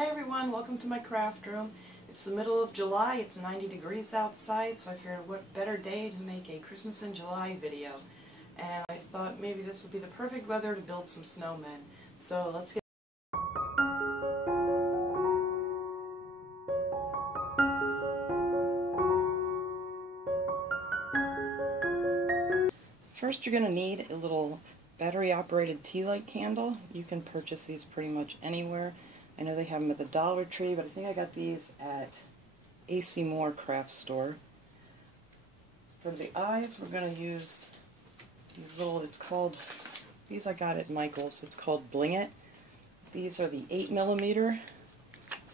Hi everyone, welcome to my craft room. It's the middle of July, it's 90 degrees outside, so I figured what better day to make a Christmas in July video. And I thought maybe this would be the perfect weather to build some snowmen. So let's get First you're going to need a little battery operated tea light candle. You can purchase these pretty much anywhere. I know they have them at the Dollar Tree, but I think I got these at A.C. Moore craft store. For the eyes, we're going to use these little, these I got at Michael's, it's called Bling It. These are the 8mm,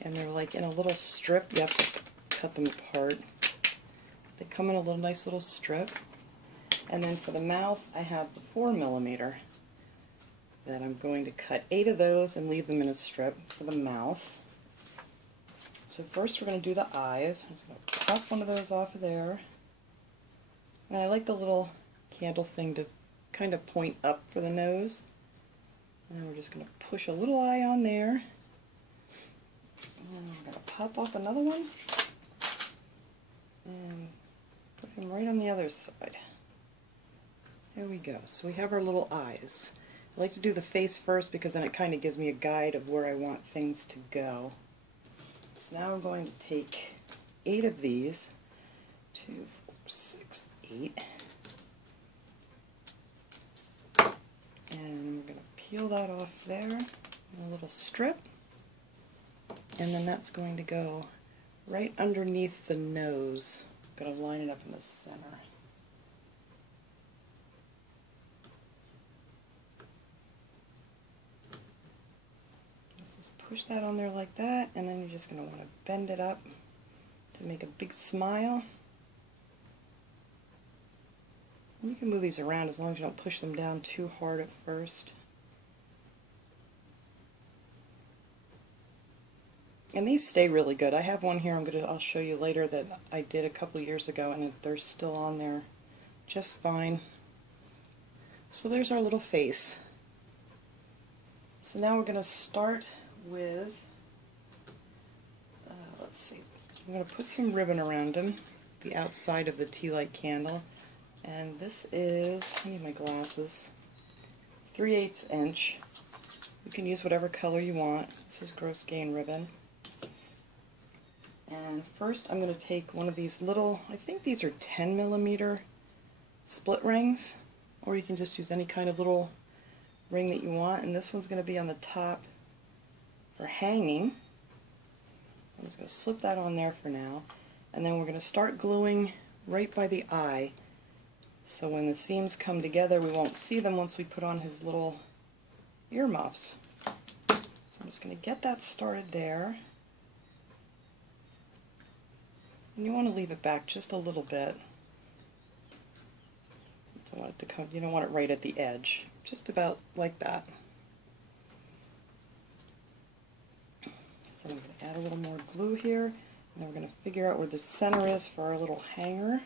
and they're like in a little strip. You have to cut them apart. They come in a nice little strip. And then for the mouth, I have the 4mm that I'm going to cut 8 of those and leave them in a strip for the mouth. So first we're going to do the eyes. I'm just going to pop one of those off of there. And I like the little candle thing to kind of point up for the nose. And then we're just going to push a little eye on there. And then we're going to pop off another one. And put him right on the other side. There we go. So we have our little eyes. I like to do the face first because then it kind of gives me a guide of where I want things to go. So now I'm going to take 8 of these. 2, 4, 6, 8. And we're going to peel that off there in a little strip. And then that's going to go right underneath the nose. I'm going to line it up in the center. Push that on there like that, and then you're just going to want to bend it up to make a big smile. And you can move these around as long as you don't push them down too hard at first. And these stay really good. I have one here I'll show you later that I did a couple years ago, and they're still on there just fine. So there's our little face. So now we're going to start with, let's see, I'm going to put some ribbon around them, the outside of the tea light candle, and this is, I need my glasses, 3/8 inch. You can use whatever color you want. This is gross gain ribbon. And first I'm going to take one of these little, I think these are 10mm split rings, or you can just use any kind of little ring that you want, and this one's going to be on the top for hanging. I'm just going to slip that on there for now, and then we're going to start gluing right by the eye, so when the seams come together we won't see them once we put on his little earmuffs. So I'm just going to get that started there, and you want to leave it back just a little bit. You don't want it to come, you don't want it right at the edge, just about like that. So I'm going to add a little more glue here, and then we're going to figure out where the center is for our little hanger.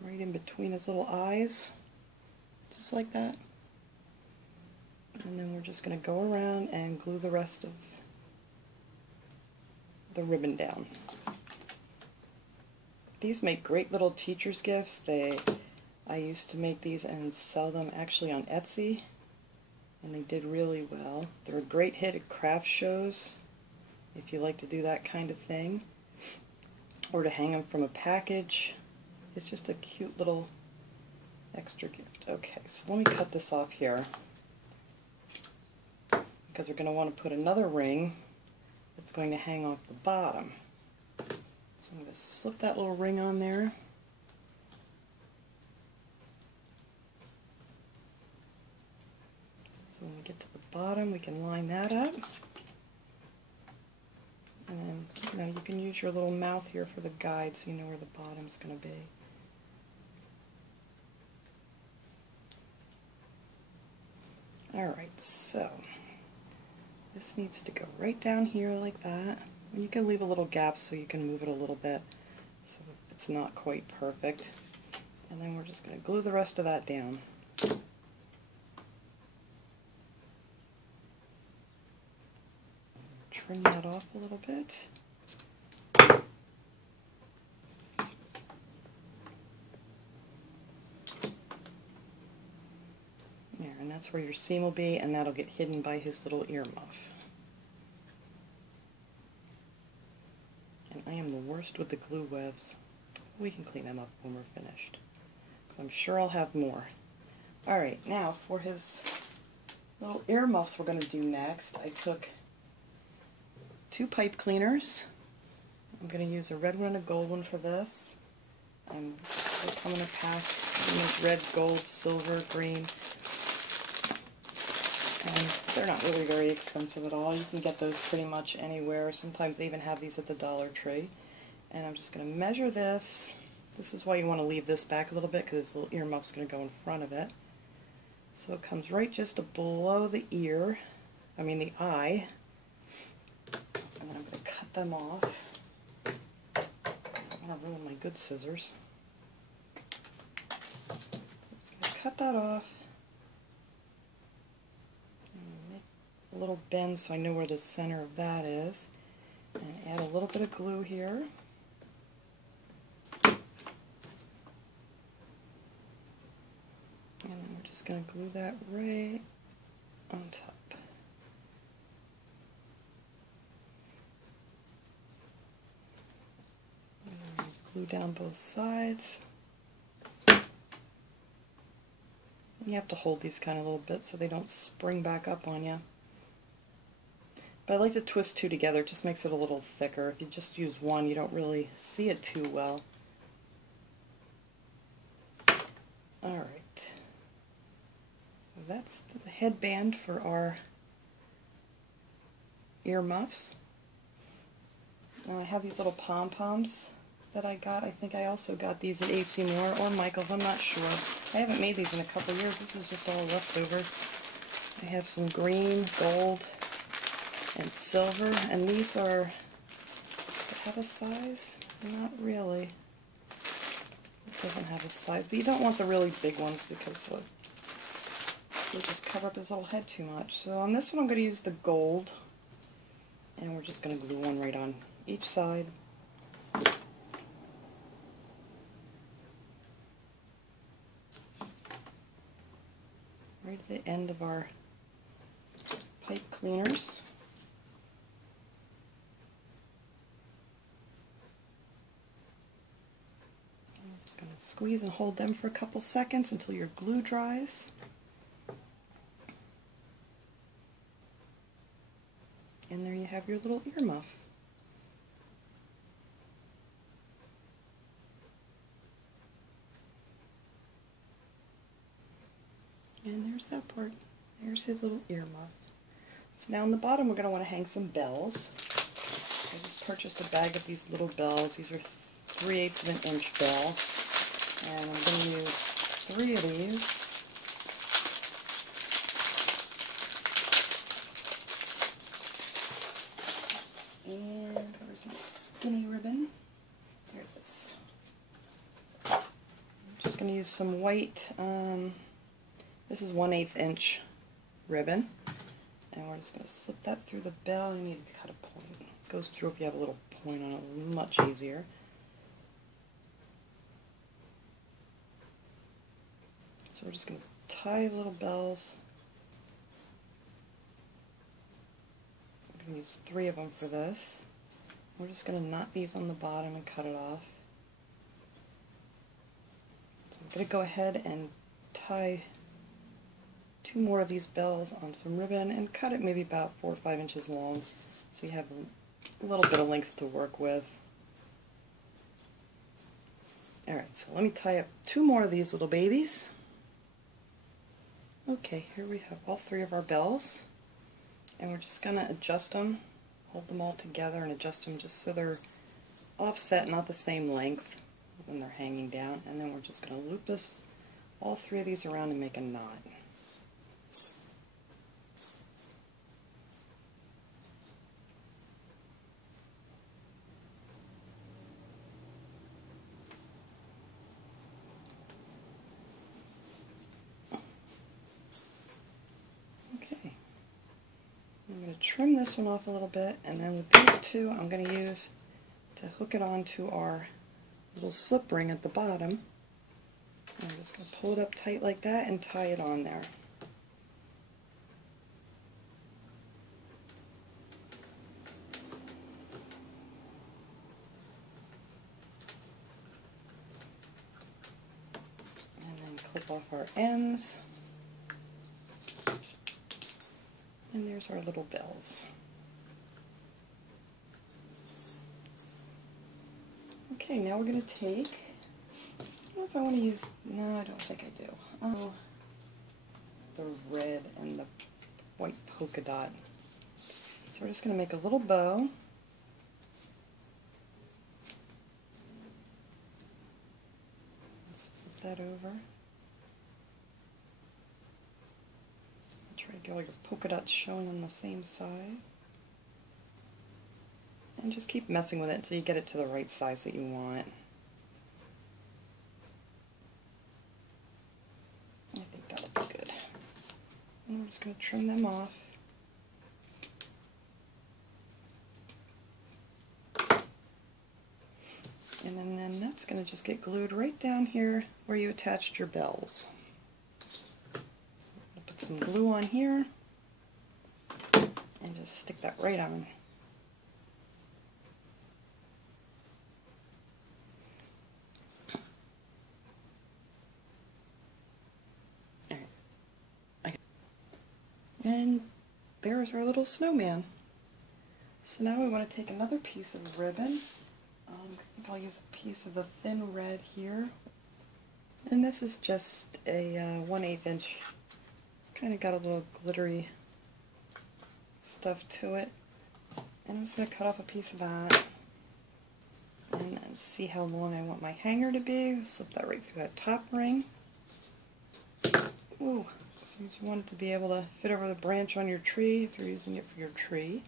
Right in between his little eyes, just like that. And then we're just going to go around and glue the rest of the ribbon down. These make great little teacher's gifts. I used to make these and sell them actually on Etsy, and they did really well. They're a great hit at craft shows if you like to do that kind of thing, or to hang them from a package. It's just a cute little extra gift. Okay, so let me cut this off here because we're going to want to put another ring that's going to hang off the bottom. So I'm going to slip that little ring on there. So when we get to the bottom, we can line that up. And then, you can use your little mouth here for the guide so you know where the bottom's going to be. Alright, so this needs to go right down here like that. And you can leave a little gap so you can move it a little bit so it's not quite perfect. And then we're just going to glue the rest of that down. trim that off a little bit. There, and that's where your seam will be, and that'll get hidden by his little earmuff. And I am the worst with the glue webs. We can clean them up when we're finished, because I'm sure I'll have more. Alright, now for his little earmuffs we're going to do next, I took 2 pipe cleaners. I'm going to use a red one and a gold one for this. They come in a pack, red, gold, silver, green. And they're not really very expensive at all. You can get those pretty much anywhere. Sometimes they even have these at the Dollar Tree. And I'm just going to measure this. This is why you want to leave this back a little bit, because this little earmuff's going to go in front of it. So it comes right just below the ear, the eye. And then I'm going to cut them off. I don't want to ruin my good scissors. Just going to cut that off. Make a little bend so I know where the center of that is. And add a little bit of glue here. And then we're just going to glue that right on top. And glue down both sides. And you have to hold these kind of a little bit so they don't spring back up on you. But I like to twist 2 together, it just makes it a little thicker. If you just use one, you don't really see it too well. Alright. So that's the headband for our earmuffs. Now I have these little pom-poms that I got. I think I also got these at AC Moore or Michael's, I'm not sure. I haven't made these in a couple years, this is just all leftover. I have some green, gold, and silver, and these are, does it have a size? Not really. It doesn't have a size, but you don't want the really big ones because they just cover up his little head too much. So on this one I'm going to use the gold, and we're just going to glue one right on each side. Right at the end of our pipe cleaners. And we're just going to squeeze and hold them for a couple seconds until your glue dries. And there you have your little earmuff. And there's that part. There's his little earmuff. So now on the bottom we're going to want to hang some bells. I just purchased a bag of these little bells. These are 3/8 of an inch bell. And I'm going to use 3 of these. And where's my skinny ribbon? Here it is. I'm just going to use some white, this is 1/8 inch ribbon. And we're just going to slip that through the bell. You need to cut a point. It goes through if you have a little point on it, much easier. So we're just going to tie the little bells. We're going to use 3 of them for this. We're just going to knot these on the bottom and cut it off. So I'm going to go ahead and tie 2 more of these bells on some ribbon and cut it maybe about 4 or 5 inches long so you have a little bit of length to work with. Alright, so let me tie up 2 more of these little babies. Okay, here we have all 3 of our bells, and we're just going to adjust them, hold them all together and adjust them just so they're offset, not the same length when they're hanging down, and then we're just going to loop this, all 3 of these around and make a knot. trim this one off a little bit, and then with these two I'm going to use to hook it onto our little slip ring at the bottom. I'm just going to pull it up tight like that and tie it on there. And then clip off our ends. And there's our little bells. Okay, now we're going to take, I don't know if I want to use, no, I don't think I do. Oh, the red and the white polka dot. So we're just going to make a little bow. Let's flip that over. Try to get all your polka dots showing on the same side. And just keep messing with it until you get it to the right size that you want. I think that'll be good. And I'm just going to trim them off. And then that's going to just get glued right down here where you attached your bells. So I'll put some glue on here and just stick that right on. And there's our little snowman. So now we want to take another piece of ribbon. I think I'll use a piece of the thin red here. And this is just a 1/8 inch. It's kind of got a little glittery stuff to it. And I'm just going to cut off a piece of that. And then see how long I want my hanger to be. Slip that right through that top ring. Ooh. Since you want it to be able to fit over the branch on your tree if you're using it for your tree.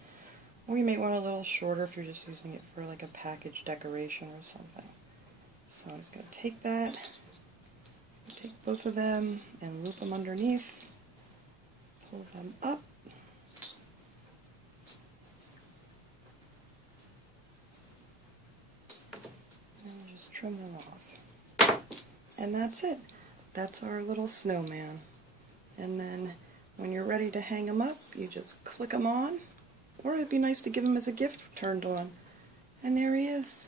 Or you may want it a little shorter if you're just using it for like a package decoration or something. So I'm just going to take that, take both of them and loop them underneath, pull them up, and just trim them off. And that's it. That's our little snowman. And then when you're ready to hang them up, you just click them on, or it'd be nice to give him as a gift turned on. And there he is.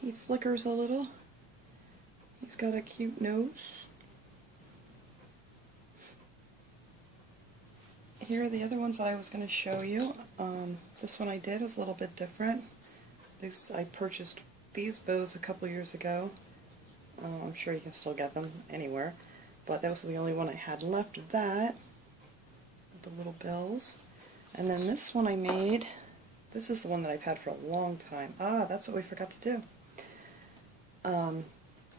He flickers a little. He's got a cute nose. Here are the other ones that I was going to show you. This one I did was a little bit different. I purchased these bows a couple years ago. I'm sure you can still get them anywhere. But that was the only one I had left of that, with the little bells. And then this one I made, this is the one that I've had for a long time. Ah, that's what we forgot to do.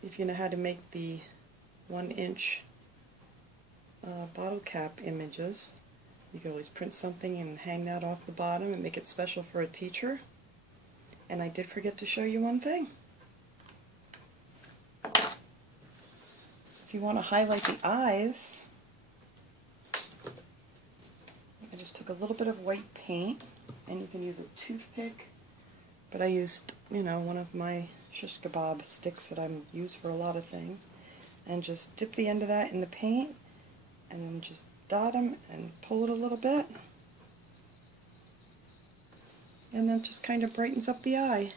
If you know how to make the 1-inch bottle cap images, you can always print something and hang that off the bottom and make it special for a teacher. And I did forget to show you one thing. If you want to highlight the eyes, I just took a little bit of white paint, and you can use a toothpick, but I used, one of my shish kebab sticks that I'm used for a lot of things, and just dip the end of that in the paint, and then just dot them and pull it a little bit, and then just kind of brightens up the eye.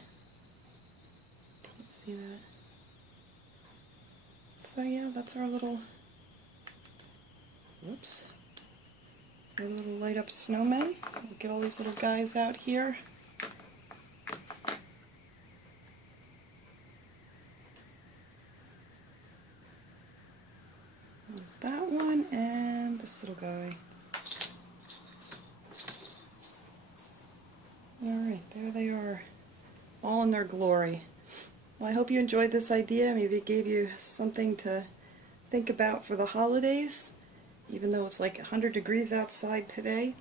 Let's see that. So yeah, that's our little, whoops, our little light up snowman. We'll get all these little guys out here. There's that one and this little guy. Alright, there they are, all in their glory. Well, I hope you enjoyed this idea. Maybe it gave you something to think about for the holidays, even though it's like 100 degrees outside today.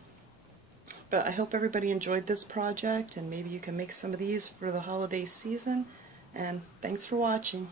But I hope everybody enjoyed this project, and maybe you can make some of these for the holiday season. And thanks for watching.